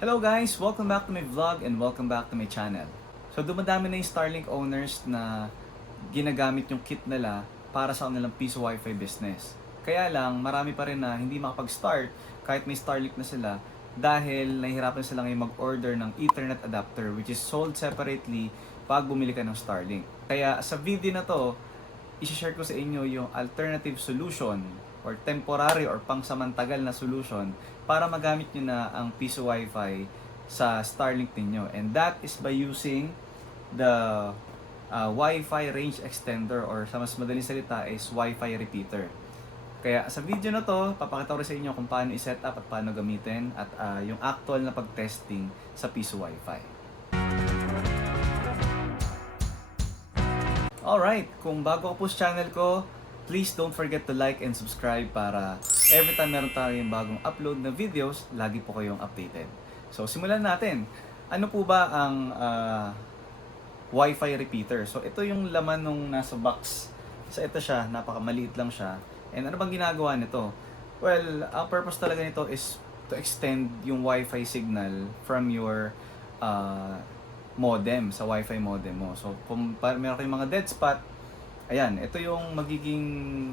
Hello guys! Welcome back to my vlog and welcome back to my channel. So dumadami na yung Starlink owners na ginagamit yung kit nila para sa kanilang piso wifi business. Kaya lang, marami pa rin na hindi makapag-start kahit may Starlink na sila dahil nahihirapan sila ngayon mag-order ng Ethernet adapter which is sold separately pag bumili ka ng Starlink. Kaya sa video na to, isi-share ko sa inyo yung alternative solution or temporary or pangsamantagal na solution para magamit nyo na ang piso wifi sa Starlink ninyo. And that is by using the uh, Wi-Fi range extender or sa mas madaling salita is Wi-Fi repeater. Kaya sa video na to, papakita ko sa inyo kung paano i-set up at paano gamitin at uh, yung actual na pag-testing sa piso wifi. Alright, kung bago ka po sa channel ko, please don't forget to like and subscribe para every time meron tayong bagong upload na videos, lagi po kayong updated. So, simulan natin. Ano po ba ang ah, Wi-Fi repeater? So, ito yung laman nung nasa box. So, ito siya, napakamaliit lang siya. And ano bang ginagawa nito? Well, ang purpose talaga nito is to extend yung Wi-Fi signal from your ah, modem, sa Wi-Fi modem mo. So, kung meron kayong mga dead spot, ayan, ito yung magiging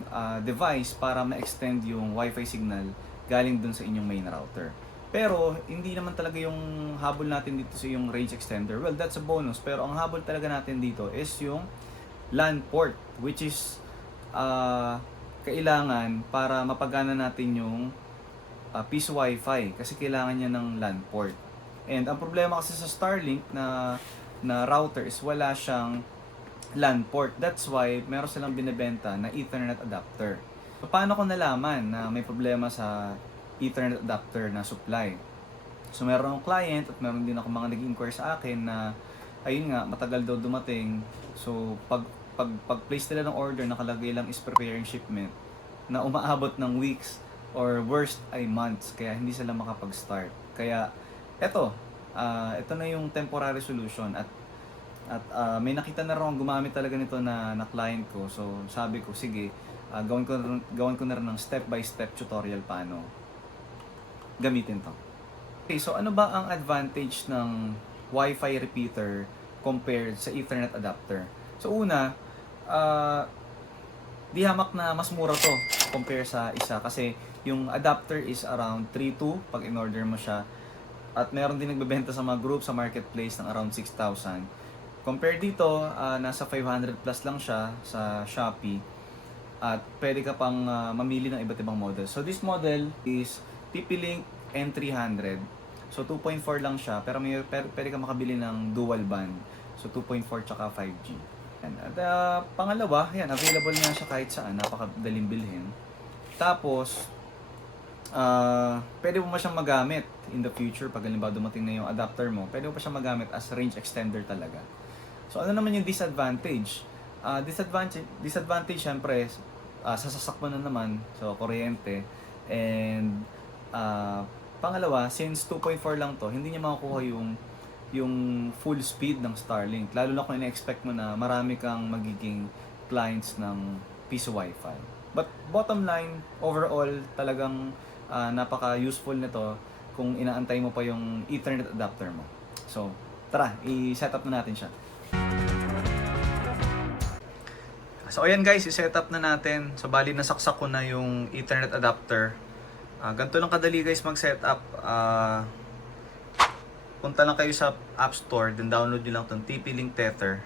ah, device para ma-extend yung Wi-Fi signal galing dun sa inyong main router. Pero, hindi naman talaga yung habol natin dito sa yung range extender. Well, that's a bonus. Pero ang habol talaga natin dito is yung LAN port, which is ah, kailangan para mapagana natin yung uh, piece Wi-Fi kasi kailangan niya ng LAN port. And ang problema kasi sa Starlink na na router is wala siyang LAN port. That's why meron silang binebenta na Ethernet adapter. Paano ko nalaman na may problema sa Ethernet adapter na supply? So meron akong client at meron din ako mga nag-inquire sa akin na ayun nga, matagal daw dumating. So pag pag pag-place nila ng order, nakalagay lang is preparing shipment na umaabot ng weeks or worst ay months kaya hindi sila makapag-start. Kaya eto, ah ito na yung temporary solution at at ah, may nakita na rin gumamit talaga nito na na client ko. So sabi ko, sige, ah, gawin ko na gawin ko na rin ng step by step tutorial paano gamitin to. Okay, so ano ba ang advantage ng Wi-Fi repeater compared sa Ethernet adapter? So una, ah, di hamak na mas mura to compare sa isa kasi yung adapter is around 3.2 pag in-order mo siya at meron din nagbebenta sa mga group sa marketplace ng around 6,000. Compare dito, ah, nasa 500 plus lang siya sa Shopee at pwede ka pang ah, mamili ng iba't ibang model. So this model is TP-Link N300. So 2.4 lang siya pero may pero pwede ka makabili ng dual band. So 2.4 tsaka 5G. Yan. At ah, pangalawa, yan, available nga siya kahit saan, napakadaling bilhin. Tapos, ah pwede mo pa siyang magamit in the future pag halimbawa dumating na yung adapter mo, pwede mo pa siyang magamit as range extender talaga. So ano naman yung disadvantage? Ah disadvantage, disadvantage syempre, ah, sa sasakman na naman, so kuryente, and ah pangalawa, since 2.4 lang to, hindi niya makukuha yung yung full speed ng Starlink. Lalo na kung ina-expect mo na marami kang magiging clients ng piso Wi-Fi. But bottom line, overall, talagang ah, napaka-useful nito kung inaantay mo pa yung Ethernet adapter mo. So, tara, i-set up na natin siya. So ayan guys, i-set up na natin. So bali nasaksak ko na yung Ethernet adapter. Ah, ganito lang kadali guys mag-set up. Ah, punta lang kayo sa App Store, then download nyo lang tong TP-Link Tether.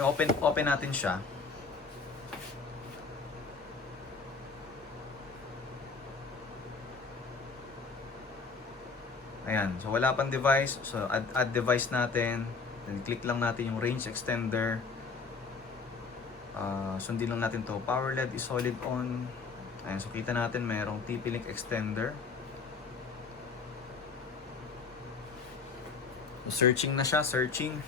Open open natin siya. Ayan, so wala pang device. So add, add device natin. Then click lang natin yung range extender. Ah, sundin lang natin to. Power LED is solid on. Ayan, so kita natin mayroong TP-Link extender. So, searching na siya, searching.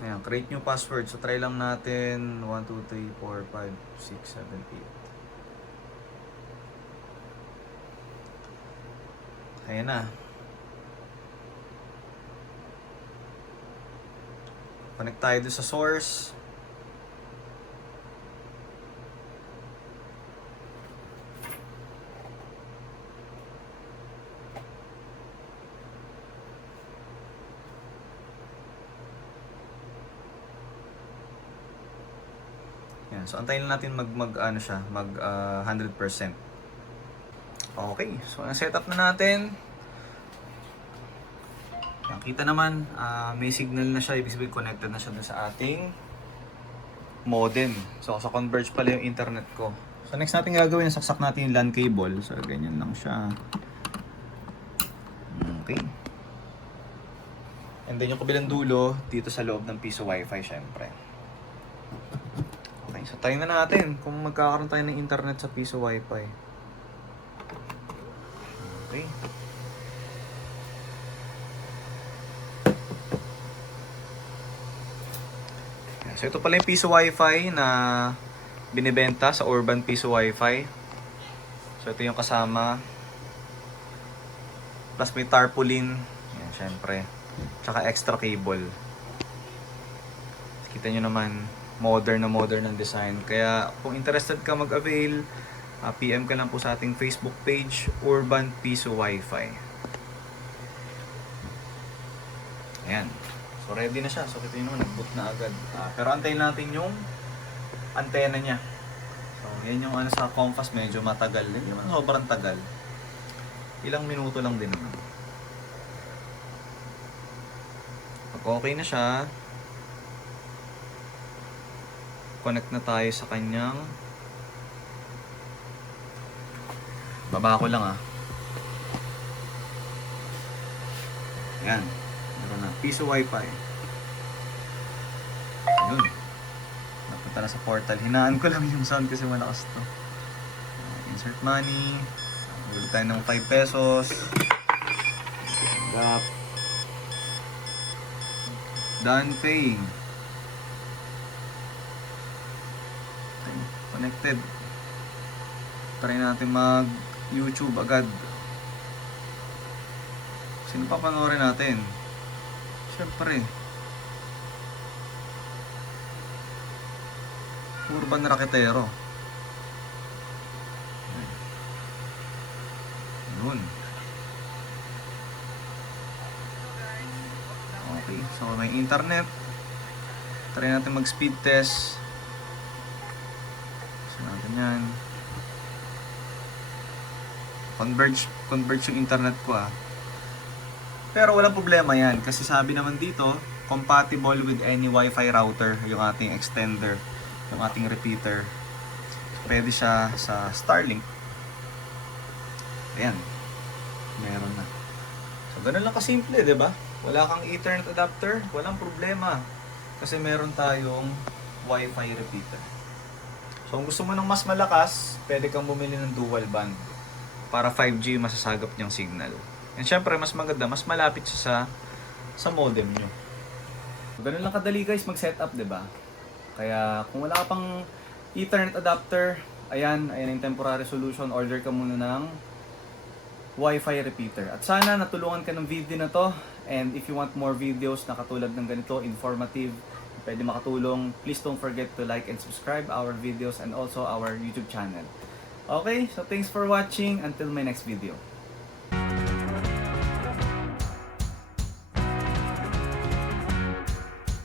Ayan, create new password. So, try lang natin 1, 2, 3, 4, 5, 6, 7, 8. Ayan na. Connect tayo doon sa source. Yan. So antayin lang natin mag mag ano siya, mag ah, uh, 100%. Okay. So na setup na natin. Yan, kita naman, ah, may signal na siya, ibig sabihin connected na siya dun sa ating modem. So sa Converge pala yung internet ko. So next natin gagawin, saksak natin yung LAN cable. So ganyan lang siya. Okay. And then yung kabilang dulo, dito sa loob ng piso wifi syempre. Okay, so try na natin kung magkakaroon tayo ng internet sa piso wifi. Okay. So ito pala yung piso wifi na binibenta sa Urban Piso Wifi. So ito yung kasama. Plus may tarpaulin. Yan, syempre. Tsaka extra cable. Kita nyo naman, modern na modern ang design. Kaya kung interested ka mag-avail, ah, PM ka lang po sa ating Facebook page, Urban Piso Wi-Fi. Ayan. So ready na siya. So kita nyo naman, nag-boot na agad. Ah, pero antayin natin yung antena niya. So yan yung ano sa Compass, medyo matagal. Hindi naman sobrang tagal. Ilang minuto lang din naman. Pag okay na siya, connect na tayo sa kanyang baba ko lang ah yan piso wifi. Yun. Napunta na sa portal. Hinaan ko lang yung sound kasi malakas to. Uh, insert money. Gulo tayo ng 5 pesos. Gap. Done paying. Connected. Try natin mag YouTube agad. Sino pa panoorin natin? Siyempre Urban Raketero Yun. Okay, so may internet. Try natin mag-speed test. So natin yan. Converge, converge yung internet ko ah. Pero walang problema yan kasi sabi naman dito, compatible with any Wi-Fi router yung ating extender, yung ating repeater. Pwede siya sa Starlink. Ayan. Meron na. So, ganun lang kasimple, di ba? Wala kang Ethernet adapter, walang problema. Kasi meron tayong Wi-Fi repeater. So, kung gusto mo ng mas malakas, pwede kang bumili ng dual band para 5G yung masasagap niyang signal. And syempre, mas maganda, mas malapit siya sa sa modem nyo. Ganun lang kadali guys mag-setup, 'di ba? Kaya kung wala ka pang Ethernet adapter, ayan, ayan yung temporary solution. Order ka muna ng Wi-Fi repeater. At sana natulungan ka ng video na to. And if you want more videos na katulad ng ganito, informative, pwede makatulong, please don't forget to like and subscribe our videos and also our YouTube channel. Okay, so thanks for watching. Until my next video.